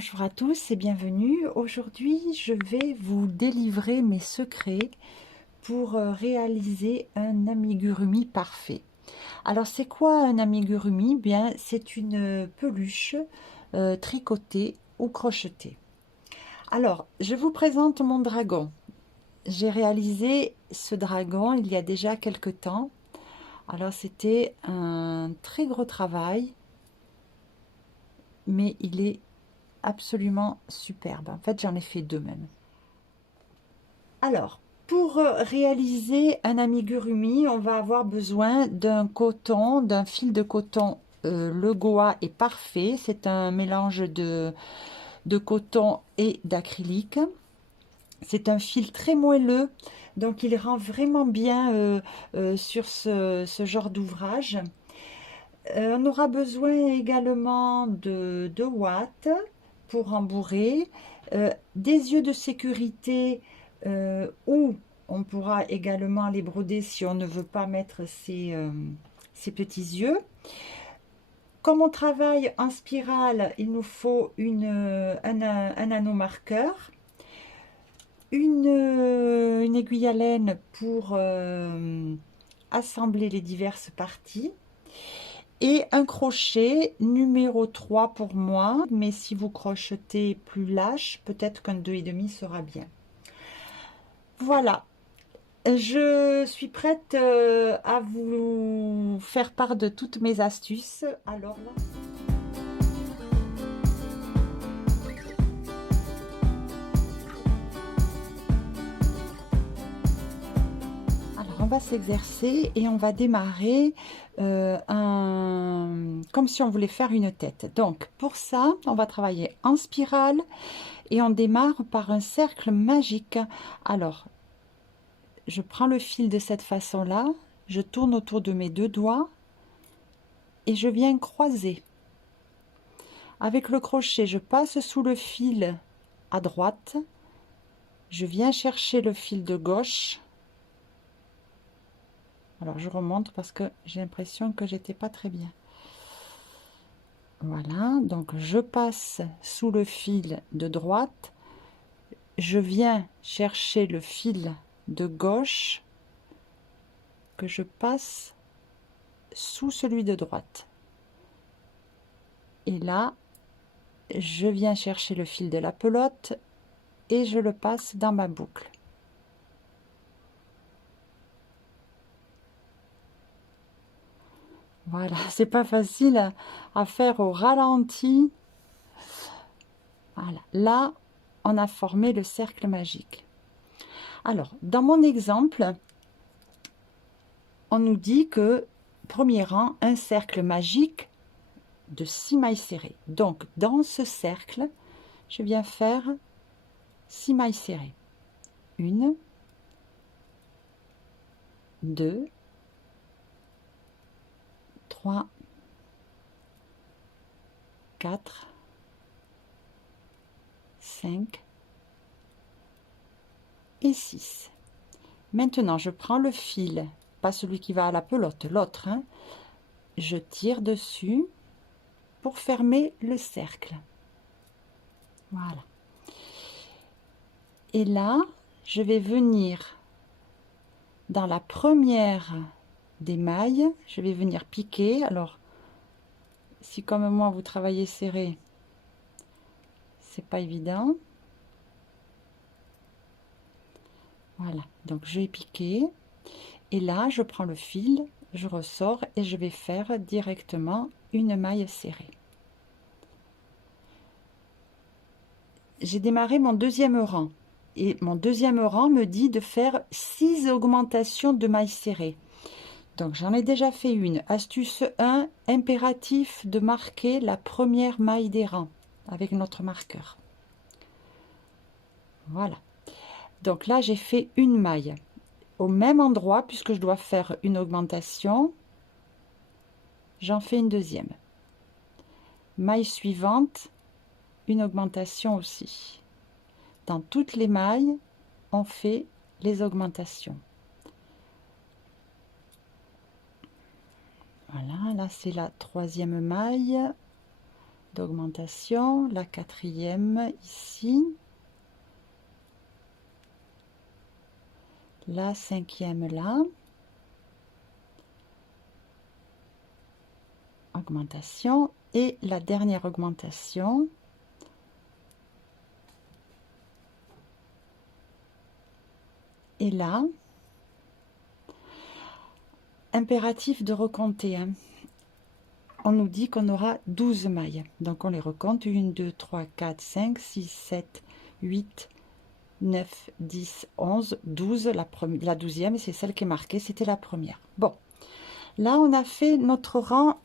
Bonjour à tous et bienvenue. Aujourd'hui, je vais vous délivrer mes secrets pour réaliser un amigurumi parfait. Alors, c'est quoi un amigurumi? Bien, c'est une peluche tricotée ou crochetée. Alors, je vous présente mon dragon. J'ai réalisé ce dragon il y a déjà quelque temps. Alors, c'était un très gros travail, mais il est absolument superbe. En fait, j'en ai fait deux même. Alors, pour réaliser un amigurumi, on va avoir besoin d'un coton, d'un fil de coton. Le Goa est parfait. C'est un mélange de coton et d'acrylique. C'est un fil très moelleux, donc il rend vraiment bien sur ce genre d'ouvrage. On aura besoin également de watts pour embourrer, des yeux de sécurité où on pourra également les broder si on ne veut pas mettre ces petits yeux. Comme on travaille en spirale, il nous faut un anneau marqueur, une aiguille à laine pour assembler les diverses parties, et un crochet numéro 3 pour moi, mais si vous crochetez plus lâche, peut-être qu'un 2,5 sera bien. Voilà, je suis prête à vous faire part de toutes mes astuces. Alors on va s'exercer et on va démarrer comme si on voulait faire une tête. Donc pour ça, on va travailler en spirale et on démarre par un cercle magique. Alors, je prends le fil de cette façon-là, je tourne autour de mes deux doigts et je viens croiser. Avec le crochet, je passe sous le fil à droite, je viens chercher le fil de gauche. Alors je remonte parce que j'ai l'impression que j'étais pas très bien. Voilà, donc je passe sous le fil de droite, je viens chercher le fil de gauche que je passe sous celui de droite. Et là, je viens chercher le fil de la pelote et je le passe dans ma boucle. Voilà, c'est pas facile à faire au ralenti. Voilà, là, on a formé le cercle magique. Alors, dans mon exemple, on nous dit que, premier rang, un cercle magique de 6 mailles serrées. Donc, dans ce cercle, je viens faire 6 mailles serrées. 1, 2, 3, 4, 5 et 6. Maintenant, je prends le fil, pas celui qui va à la pelote, l'autre, hein, je tire dessus pour fermer le cercle. Voilà. Et là, je vais venir dans la première des mailles, je vais venir piquer. Alors, si comme moi vous travaillez serré, c'est pas évident. Voilà, donc je vais piquer. Et là, je prends le fil, je ressors et je vais faire directement une maille serrée. J'ai démarré mon deuxième rang. Et mon deuxième rang me dit de faire 6 augmentations de mailles serrées. Donc j'en ai déjà fait une. Astuce 1, impératif de marquer la première maille des rangs avec notre marqueur. Voilà. Donc là j'ai fait une maille. Au même endroit, puisque je dois faire une augmentation, j'en fais une deuxième. Maille suivante, une augmentation aussi. Dans toutes les mailles, on fait les augmentations. Voilà, là c'est la troisième maille. d'augmentation, la quatrième ici, la cinquième là, augmentation, et la dernière augmentation, et là, impératif de recompter, hein. On nous dit qu'on aura 12 mailles, donc on les recompte, 1, 2, 3, 4, 5, 6, 7, 8, 9, 10, 11, 12, la 12e, c'est celle qui est marquée, c'était la première. Bon, là on a fait notre rang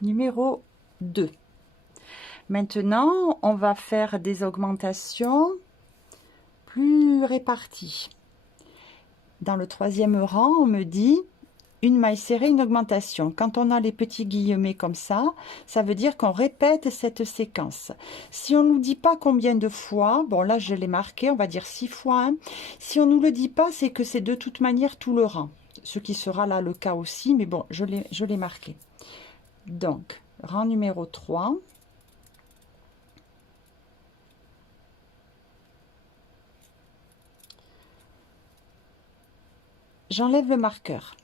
numéro 2. Maintenant, on va faire des augmentations plus réparties. Dans le 3e rang, on me dit une maille serrée, une augmentation. Quand on a les petits guillemets comme ça, ça veut dire qu'on répète cette séquence. Si on ne nous dit pas combien de fois, bon là je l'ai marqué, on va dire 6 fois. Hein. Si on ne nous le dit pas, c'est que c'est de toute manière tout le rang. Ce qui sera là le cas aussi, mais bon, je l'ai marqué. Donc, rang numéro 3. J'enlève le marqueur.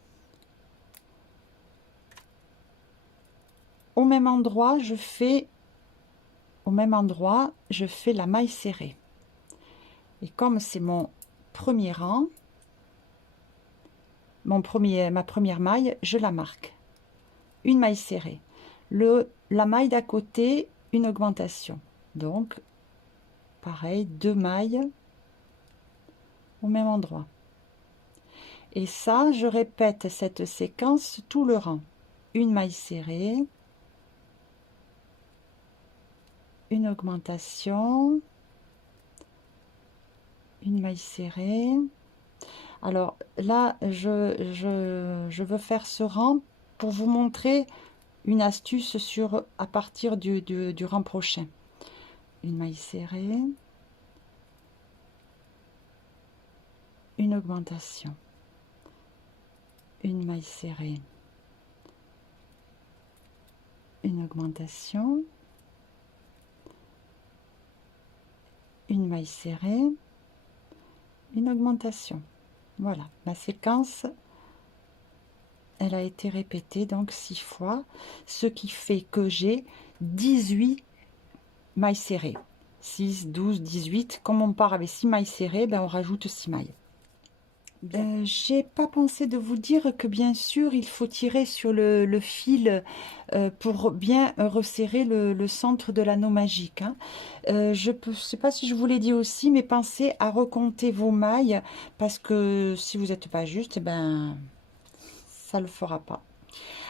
Au même endroit, je fais la maille serrée. Et comme c'est mon premier rang, ma première maille, je la marque. Une maille serrée. La maille d'à côté, une augmentation. Donc, pareil, 2 mailles au même endroit. Et ça, je répète cette séquence tout le rang. Une maille serrée, une augmentation, une maille serrée. Alors là, je veux faire ce rang pour vous montrer une astuce à partir du rang prochain. Une maille serrée, une augmentation, une maille serrée, une augmentation, une maille serrée, une augmentation. Voilà, ma séquence, elle a été répétée donc 6 fois, ce qui fait que j'ai 18 mailles serrées. 6, 12, 18. Comme on part avec 6 mailles serrées, ben on rajoute 6 mailles. J'ai pas pensé de vous dire que bien sûr il faut tirer sur le fil pour bien resserrer le centre de l'anneau magique, hein. Je ne sais pas si je vous l'ai dit aussi, mais pensez à recompter vos mailles parce que si vous n'êtes pas juste, ben ça le fera pas.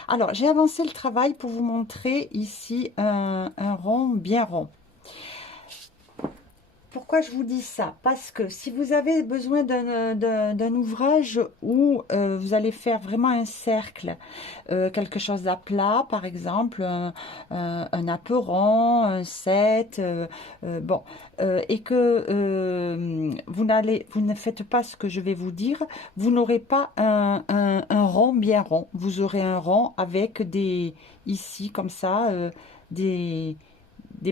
Alors j'ai avancé le travail pour vous montrer ici un rond bien rond. Pourquoi je vous dis ça? Parce que si vous avez besoin d'un ouvrage où vous allez faire vraiment un cercle, quelque chose à plat, par exemple, un aperon, un 7, bon, et que vous ne faites pas ce que je vais vous dire, vous n'aurez pas un rond bien rond. Vous aurez un rond avec ici, comme ça, des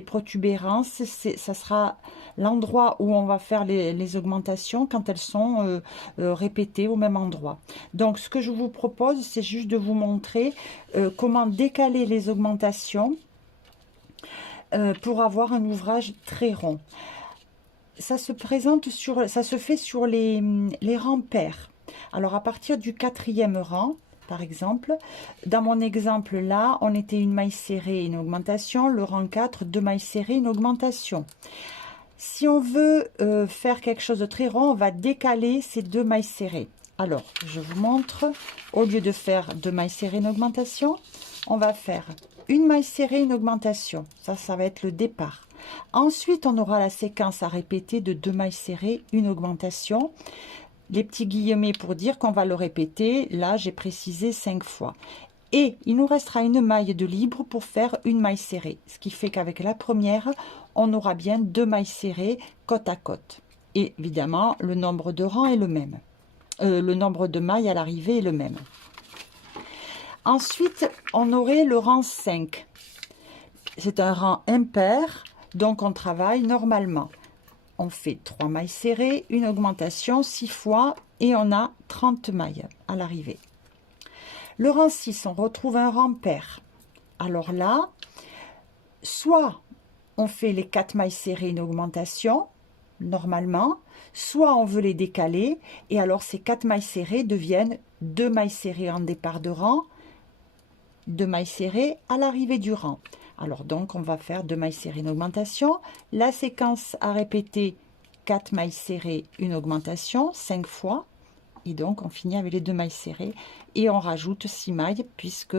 protubérances. Ça sera l'endroit où on va faire les augmentations quand elles sont répétées au même endroit. Donc ce que je vous propose, c'est juste de vous montrer comment décaler les augmentations pour avoir un ouvrage très rond. Ça se fait sur les rangs pairs. Alors à partir du 4e rang, par exemple, dans mon exemple là, on était une maille serrée, une augmentation. Le rang 4, 2 mailles serrées, une augmentation. Si on veut faire quelque chose de très rond, on va décaler ces 2 mailles serrées. Alors, je vous montre, au lieu de faire 2 mailles serrées, une augmentation, on va faire une maille serrée, une augmentation. Ça va être le départ. Ensuite, on aura la séquence à répéter de 2 mailles serrées, une augmentation. Les petits guillemets pour dire qu'on va le répéter. Là, j'ai précisé 5 fois. Et il nous restera une maille de libre pour faire une maille serrée. Ce qui fait qu'avec la première, on aura bien 2 mailles serrées côte à côte. Et évidemment, le nombre de rangs est le même. Le nombre de mailles à l'arrivée est le même. Ensuite, on aurait le rang 5. c'est un rang impair, donc on travaille normalement. On fait 3 mailles serrées, une augmentation 6 fois et on a 30 mailles à l'arrivée. Le rang 6, on retrouve un rang pair. Alors là, soit on fait les 4 mailles serrées, une augmentation, normalement, soit on veut les décaler, et alors ces 4 mailles serrées deviennent 2 mailles serrées en départ de rang, 2 mailles serrées à l'arrivée du rang. Alors donc, on va faire 2 mailles serrées, une augmentation. La séquence à répéter, 4 mailles serrées, une augmentation, 5 fois. Et donc, on finit avec les 2 mailles serrées. Et on rajoute 6 mailles, puisque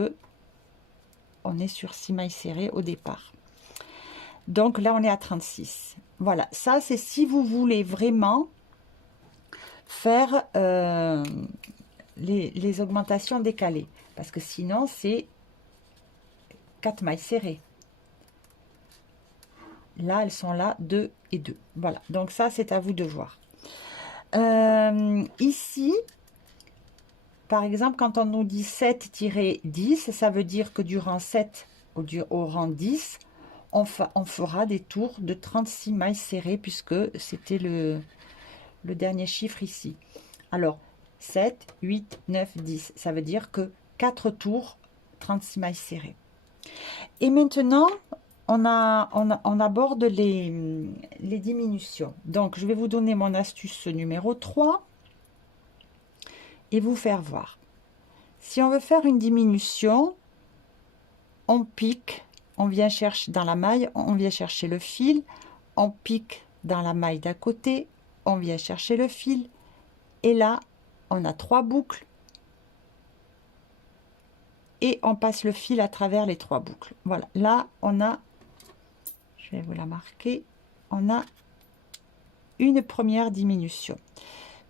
on est sur 6 mailles serrées au départ. Donc là, on est à 36. Voilà, ça, c'est si vous voulez vraiment faire les augmentations décalées. Parce que sinon, c'est 4 mailles serrées. Là, elles sont là, 2 et 2. Voilà, donc ça, c'est à vous de voir. Ici, par exemple, quand on nous dit 7-10, ça veut dire que du rang 7 au rang 10, on fera des tours de 36 mailles serrées, puisque c'était le dernier chiffre ici. Alors, 7, 8, 9, 10, ça veut dire que 4 tours, 36 mailles serrées. Et maintenant, on aborde les diminutions. Donc, je vais vous donner mon astuce numéro 3 et vous faire voir. Si on veut faire une diminution, on pique, on vient chercher dans la maille, on vient chercher le fil, on pique dans la maille d'à côté, on vient chercher le fil, et là, on a 3 boucles, et on passe le fil à travers les 3 boucles. Voilà, là, on a, je vais vous la marquer, on a une première diminution.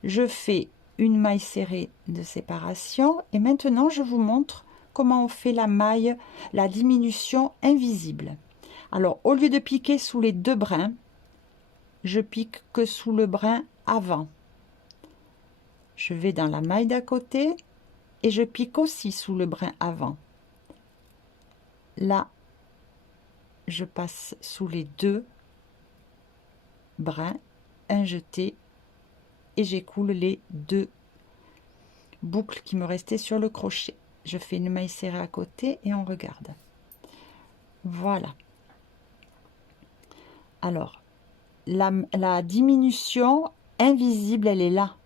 Je fais une maille serrée de séparation, et maintenant, je vous montre comment on fait la maille, la diminution invisible. Alors, au lieu de piquer sous les 2 brins, je pique que sous le brin avant. Je vais dans la maille d'à côté et je pique aussi sous le brin avant. Là, je passe sous les 2 brins, un jeté, et j'écoule les 2 boucles qui me restaient sur le crochet. Je fais une maille serrée à côté et on regarde. Voilà. Alors, la diminution invisible, elle est là.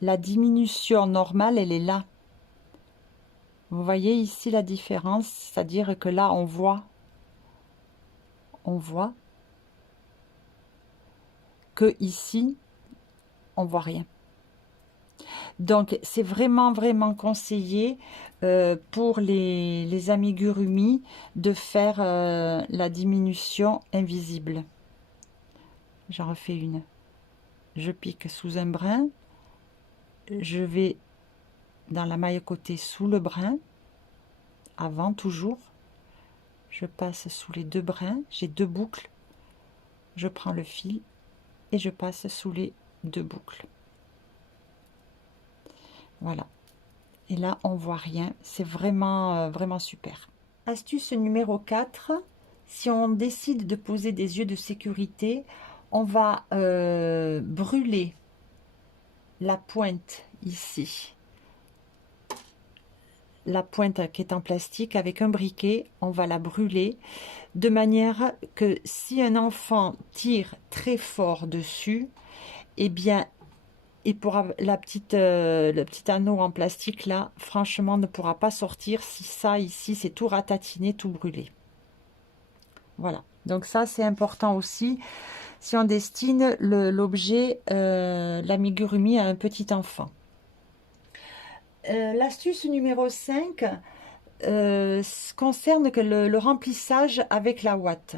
La diminution normale, elle est là. Vous voyez ici la différence, c'est-à-dire que là, on voit que ici, on voit rien. Donc, c'est vraiment, vraiment conseillé pour les amigurumis de faire la diminution invisible. J'en refais une. Je pique sous un brin. Je vais dans la maille à côté sous le brin. Avant, toujours. Je passe sous les 2 brins. J'ai 2 boucles. Je prends le fil et je passe sous les 2 boucles. Voilà. Et là, on voit rien. C'est vraiment, vraiment super. Astuce numéro 4. Si on décide de poser des yeux de sécurité, on va brûler la pointe ici. La pointe qui est en plastique avec un briquet, on va la brûler de manière que si un enfant tire très fort dessus, eh bien, le petit anneau en plastique là, franchement, ne pourra pas sortir si ça ici, c'est tout ratatiné, tout brûlé. Voilà, donc ça c'est important aussi si on destine l'objet, l'amigurumi à un petit enfant. L'astuce numéro 5 concerne que le remplissage avec la ouate.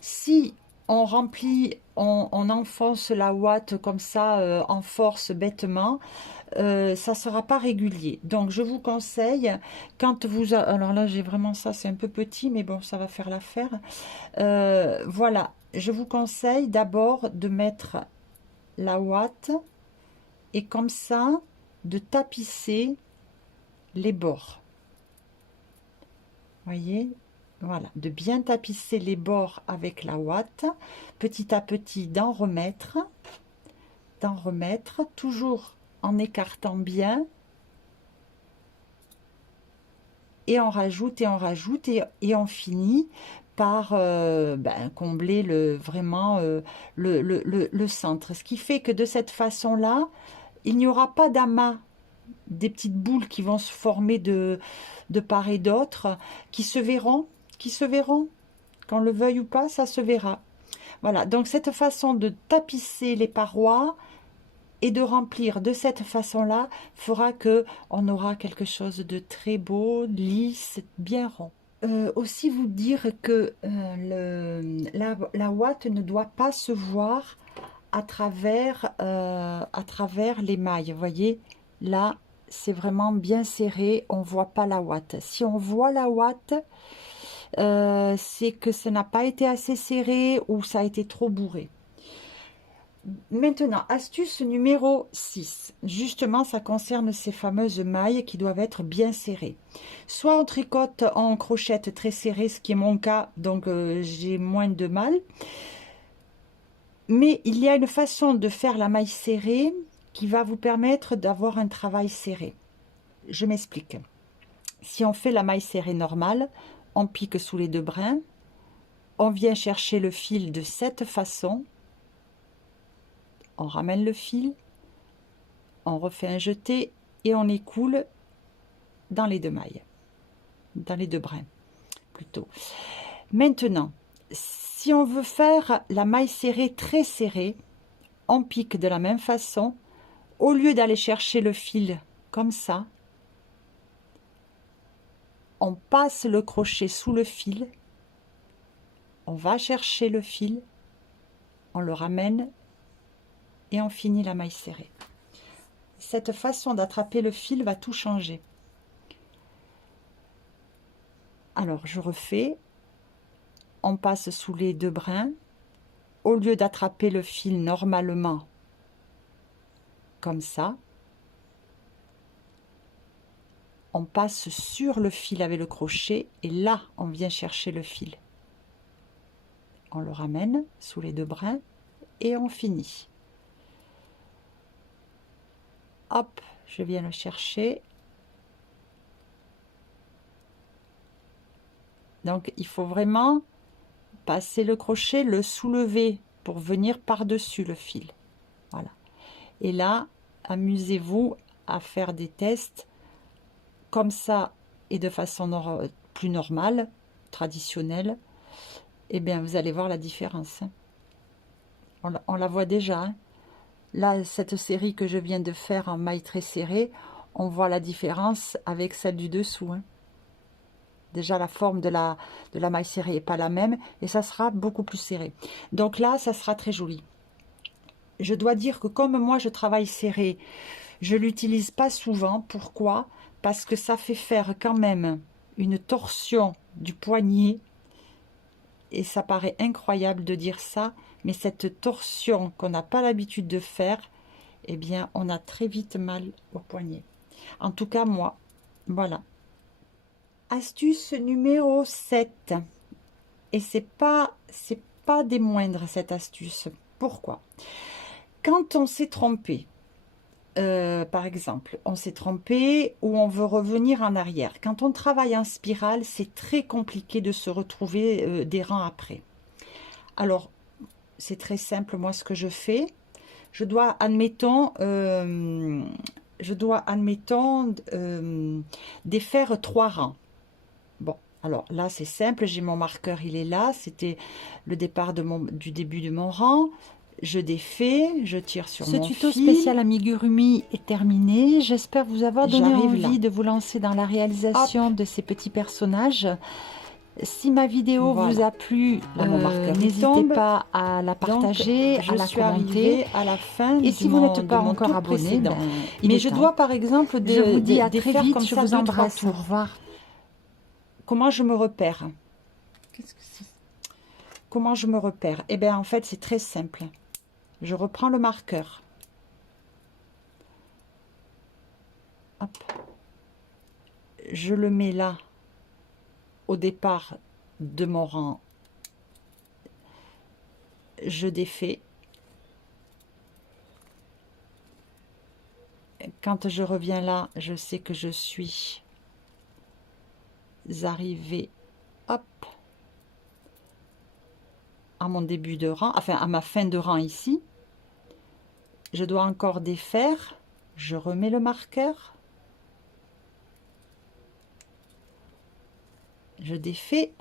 Si on remplit, on enfonce la ouate comme ça en force bêtement, ça ne sera pas régulier. Donc je vous conseille, quand vous... Alors là j'ai vraiment ça, c'est un peu petit, mais bon, ça va faire l'affaire. Voilà, je vous conseille d'abord de mettre la ouate et comme ça, de tapisser les bords. Voyez, voilà, de bien tapisser les bords avec la ouate, petit à petit d'en remettre, toujours en écartant bien, et on rajoute et on finit par combler vraiment le centre. Ce qui fait que de cette façon-là, il n'y aura pas d'amas, des petites boules qui vont se former de part et d'autre, qui se verront, qu'on le veuille ou pas, ça se verra. Voilà, donc cette façon de tapisser les parois et de remplir de cette façon-là fera que on aura quelque chose de très beau, lisse, bien rond. Aussi vous dire que la ouate ne doit pas se voir à travers les mailles. Vous voyez, là, c'est vraiment bien serré, on ne voit pas la ouate. Si on voit la ouate, c'est que ça n'a pas été assez serré ou ça a été trop bourré. Maintenant, astuce numéro 6. Justement, ça concerne ces fameuses mailles qui doivent être bien serrées. Soit on tricote en crochette très serrée, ce qui est mon cas, donc j'ai moins de mal. Mais il y a une façon de faire la maille serrée qui va vous permettre d'avoir un travail serré. Je m'explique. Si on fait la maille serrée normale, on pique sous les deux brins, on vient chercher le fil de cette façon, on ramène le fil, on refait un jeté et on écoule dans les deux mailles, dans les deux brins plutôt. Maintenant, si on veut faire la maille serrée très serrée, on pique de la même façon. Au lieu d'aller chercher le fil comme ça, on passe le crochet sous le fil, on va chercher le fil, on le ramène et on finit la maille serrée. Cette façon d'attraper le fil va tout changer. Alors je refais, on passe sous les deux brins, au lieu d'attraper le fil normalement comme ça, on passe sur le fil avec le crochet et là on vient chercher le fil. On le ramène sous les deux brins et on finit. Hop, je viens le chercher. Donc il faut vraiment passer le crochet, le soulever pour venir par-dessus le fil. Voilà. Et là, amusez-vous à faire des tests comme ça et de façon plus normale, traditionnelle. Eh bien, vous allez voir la différence. On la voit déjà. Hein. Là, cette série que je viens de faire en maille très serrée, on voit la différence avec celle du dessous. Hein. Déjà, la forme de la maille serrée n'est pas la même et ça sera beaucoup plus serré. Donc là, ça sera très joli. Je dois dire que comme moi, je travaille serré, je ne l'utilise pas souvent. Pourquoi? Parce que ça fait faire quand même une torsion du poignet. Et ça paraît incroyable de dire ça, mais cette torsion qu'on n'a pas l'habitude de faire, eh bien, on a très vite mal au poignet. En tout cas, moi, voilà. Astuce numéro 7. Et c'est pas des moindres, cette astuce. Pourquoi? Quand on s'est trompé, par exemple, on s'est trompé ou on veut revenir en arrière. Quand on travaille en spirale, c'est très compliqué de se retrouver des rangs après. Alors, c'est très simple, moi, ce que je fais. Je dois, admettons, défaire 3 rangs. Bon, alors là, c'est simple, j'ai mon marqueur, il est là. C'était le départ du début de mon rang. Je défais, je tire sur mon fil. Ce tuto spécial amigurumi est terminé. J'espère vous avoir donné envie de vous lancer dans la réalisation de ces petits personnages. Si ma vidéo vous a plu, n'hésitez pas à la partager, à la commenter. À la fin et si vous n'êtes pas encore abonné, mais je dois par exemple je vous dis à très vite, je vous embrasse. Au revoir. Comment je me repère? Comment je me repère? Eh bien, en fait, c'est très simple. Je reprends le marqueur. Hop. Je le mets là, au départ de mon rang, je défais. Quand je reviens là, je sais que je suis arrivée, hop, à mon début de rang, enfin à ma fin de rang ici. Je dois encore défaire. Je remets le marqueur. Je défais.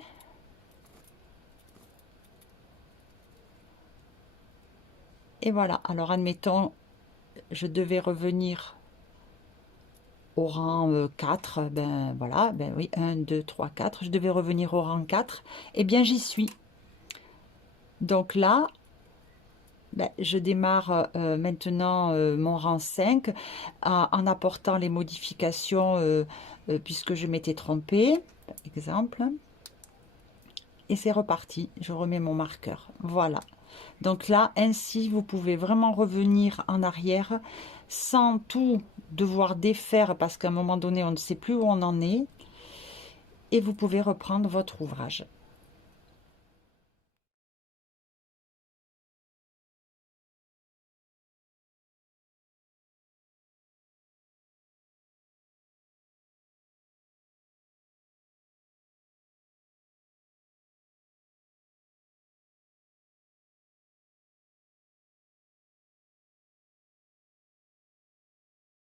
Et voilà. Alors, admettons, je devais revenir au rang 4. Ben voilà, ben oui, 1, 2, 3, 4. Je devais revenir au rang 4. Eh bien, j'y suis. Donc là, ben, je démarre maintenant mon rang 5 en apportant les modifications puisque je m'étais trompée, par exemple. Et c'est reparti, je remets mon marqueur. Voilà. Donc là, ainsi, vous pouvez vraiment revenir en arrière sans tout devoir défaire parce qu'à un moment donné, on ne sait plus où on en est. Et vous pouvez reprendre votre ouvrage.